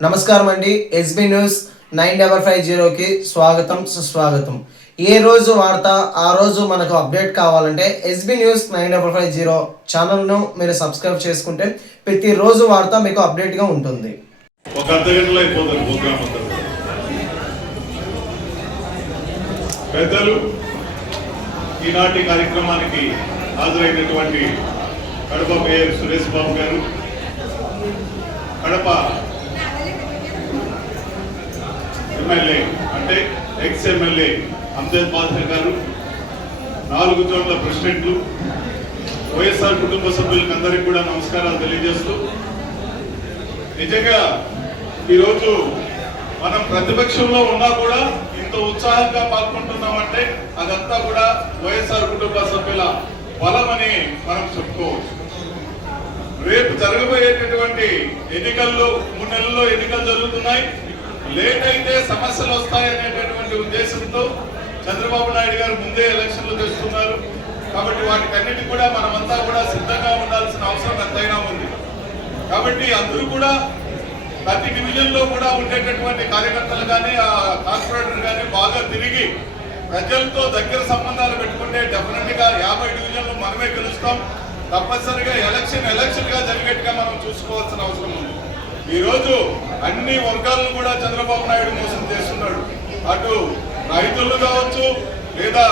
నమస్కారం అండి SB news nine double five జీరోకి స్వాగతం సుస్వాగతం. ఏ రోజు వార్త ఆ రోజు మనకు అప్డేట్ కావాలంటే SB news nine double five zero ఛానల్ను మీరు సబ్స్క్రైబ్ చేసుకుంటే ప్రతిరోజు వార్త మీకు అప్డేట్గా ఉంటుంది. ఒక అర్ధ గంటలో అయిపోతారు ప్రోగ్రామ్ పెద్దలు ఈనాటి కార్యక్రమానికి హాజరైనటువంటి కడప మేయర్ సురేష్ బాబు గారు కడప ఎమ్మెల్యే అంటే ఎక్స్ ఎమ్మెల్యే అంబేద్ బాధర్ గారు నాలుగు జోన్ల ప్రెసిడెంట్లు వైఎస్ఆర్ కుటుంబ సభ్యులకు అందరికీ కూడా నమస్కారాలు తెలియజేస్తూ నిజంగా ఈరోజు మనం ప్రతిపక్షంలో ఉన్నా కూడా ఇంత ఉత్సాహంగా పాల్గొంటున్నామంటే అదంతా కూడా వైఎస్ఆర్ కుటుంబ సభ్యుల బలమని మనం చెప్పుకోవచ్చు. రేపు జరగబోయేటటువంటి ఎన్నికల్లో మూడు నెలల్లో ఎన్నికలు జరుగుతున్నాయి. లేట్ అయితే సమస్యలు వస్తాయనేటటువంటి ఉద్దేశంతో చంద్రబాబు నాయుడు గారు ముందే ఎలక్షన్లు తెస్తున్నారు. కాబట్టి వాటికన్నిటి కూడా మనమంతా కూడా సిద్ధంగా ఉండాల్సిన అవసరం ఎంతైనా ఉంది. కాబట్టి అందరూ కూడా ప్రతి డివిజన్లో కూడా ఉండేటటువంటి కార్యకర్తలు కానీ ఆ కార్పొరేటర్ కానీ బాగా తిరిగి ప్రజలతో దగ్గర సంబంధాలు పెట్టుకుంటే డెఫినెట్గా యాభై డివిజన్లు మనమే గెలుస్తాం. తప్పనిసరిగా ఎలక్షన్ ఎలక్షన్గా జరిగేట్టుగా మనం చూసుకోవాల్సిన అవసరం ఉంది. ఈరోజు అన్ని వర్గాలను కూడా చంద్రబాబు నాయుడు మోసం చేస్తున్నాడు. అటు రైతులు కావచ్చు లేదా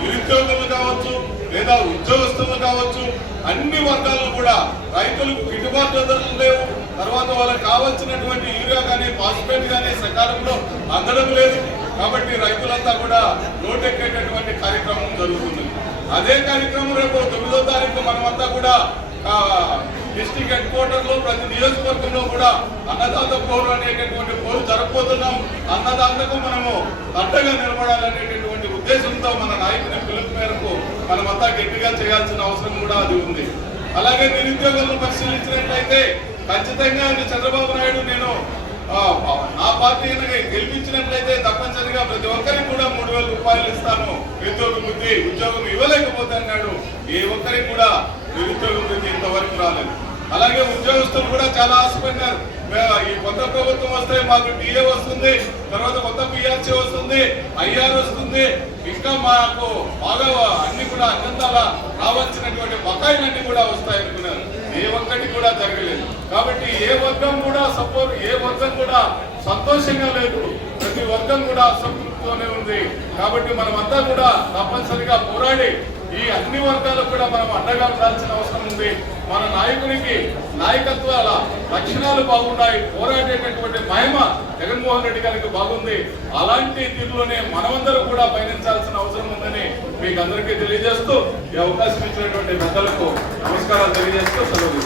నిరుద్యోగులు కావచ్చు లేదా ఉద్యోగస్తులు కావచ్చు అన్ని వర్గాలను కూడా రైతులకు గిట్టుబాటు ధరలు లేవు. తర్వాత వాళ్ళకి కావాల్సినటువంటి యూరియా కానీ ఫాస్ఫేట్ కానీ సకాలంలో అందడం లేదు. కాబట్టి రైతులంతా కూడా రోడ్డెక్కేటటువంటి కార్యక్రమం జరుగుతుంది. అదే కార్యక్రమం రేపు తొమ్మిదో తారీఖు మనమంతా కూడా డిస్టిక్ హెడ్ క్వార్టర్లో ప్రతి నియోజకవర్గంలో కూడా అన్నదాత పోరు అనేటటువంటి పోరు జరగబోతున్నాం. అన్నదాతకు మనము అడ్డగా నిలబడాలనేటటువంటి ఉద్దేశంతో మన నాయకుని పిలుపు మేరకు మనమంతా గట్టిగా చేయాల్సిన అవసరం కూడా అది ఉంది. అలాగే నిరుద్యోగులను పరిశీలించినట్లయితే ఖచ్చితంగా చంద్రబాబు నాయుడు నేను నా పార్టీ గెలిపించినట్లయితే తప్పనిసరిగా ప్రతి ఒక్కరికి కూడా మూడు వేల రూపాయలు ఇస్తాను. నిరుద్యోగ వృద్ధి ఉద్యోగం ఇవ్వలేకపోతే అన్నాడు. ఏ ఒక్కరికి కూడా నిరుద్యోగ వృద్ధి ఇంతవరకు రాలేదు. అలాగే ఉద్యోగస్తులు కూడా చాలా ఆశపడినారు. ఈ కొత్త ప్రభుత్వం వస్తే మాకు టీఏ వస్తుంది తర్వాత కొత్త పిఆర్సీ వస్తుంది ఐఆర్ వస్తుంది. ఇంకా మాకు బాగా అన్ని కూడా అన్నందాల రావాల్సినటువంటి బకాయిలన్నీ కూడా వస్తాయి అనుకున్నారు. ఏ ఒక్కటి కూడా జరగలేదు. కాబట్టి ఏ వర్గం కూడా సపోర్ట్ ఏ వర్గం కూడా సంతోషంగా లేదు. ప్రతి వర్గం కూడా అసంతృప్తితోనే ఉంది. కాబట్టి మనమంతా కూడా తప్పనిసరిగా పోరాడి ఈ అన్ని వర్గాలకు కూడా మనం అండగా ఉండాల్సిన అవసరం ఉంది. మన నాయకునికి నాయకత్వాల లక్షణాలు బాగున్నాయి పోరాడేటటువంటి మహిమ జగన్మోహన్ రెడ్డి గారికి బాగుంది. అలాంటి తీరులోనే మనమందరం కూడా పయనించాల్సిన అవసరం ఉందని మీకు అందరికీ తెలియజేస్తూ ఈ అవకాశం ఇచ్చినటువంటి పెద్దలకు నమస్కారాలు తెలియజేస్తూ సెలవు